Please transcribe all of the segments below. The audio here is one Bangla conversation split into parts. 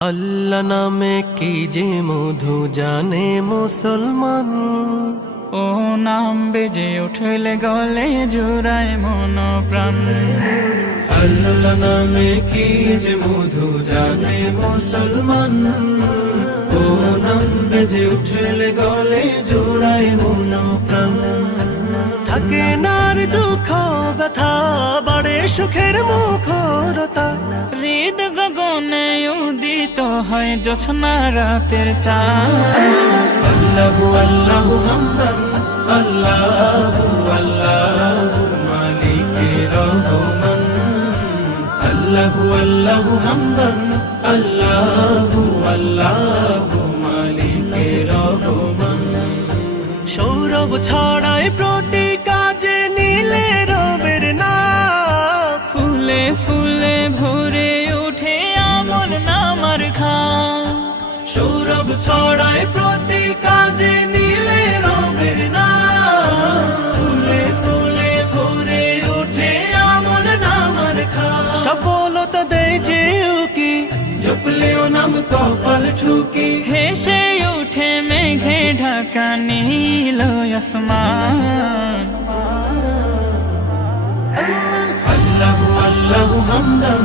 আল্লাহ নামে কি যে মধু জানে মুসলমান? ও নাম বেজে উঠলে গলে জুড়ায় মন প্রাণ। আল্লাহ নামে কি যে মধু জানে মুসলমান? ও নাম বেজে উঠলে গলে জোড়ায় মন প্রাণ। থাকে নার দুঃখ ব্যথা বাড়ে সুখের মুখরতা। হৃদ গগনে উদিত হয় জোছনা রাতের চাঁদ। আল্লাহু আল্লাহু, হামদান, আল্লাহু আল্লাহু মালিকে রহমান। আল্লাহু আল্লাহু, হামদান, আল্লাহু আল্লাহু মালিকে রহমান। সৌরভ ছড়ায় প্রতি নামার খান সৌরভ ছড়ায় প্রতি কাজে নীলে রবের নাম। ফুলে ফুলে ভরে ওঠে আমল নামার খা সফলতা দেয় যে কি জপলেও নাম কপাল ঠুকি। হেসে উঠে মেঘে ঢাকা নীল আসমান। আল্লাহু আল্লাহু হামদান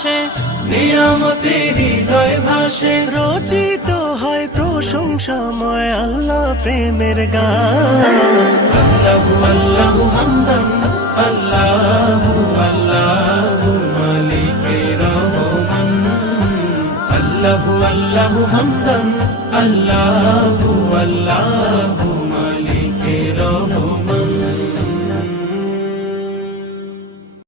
আসে নিয়ামতে হৃদয় ভাসে। রচিত হয় প্রশংসাময় আল্লাহ প্রেমের গান। আল্লাহু আল্লাহু হামদান আল্লাহু আল্লাহু মালিকে রহমান। আল্লাহু আল্লাহু হামদান আল্লাহু আল্লাহু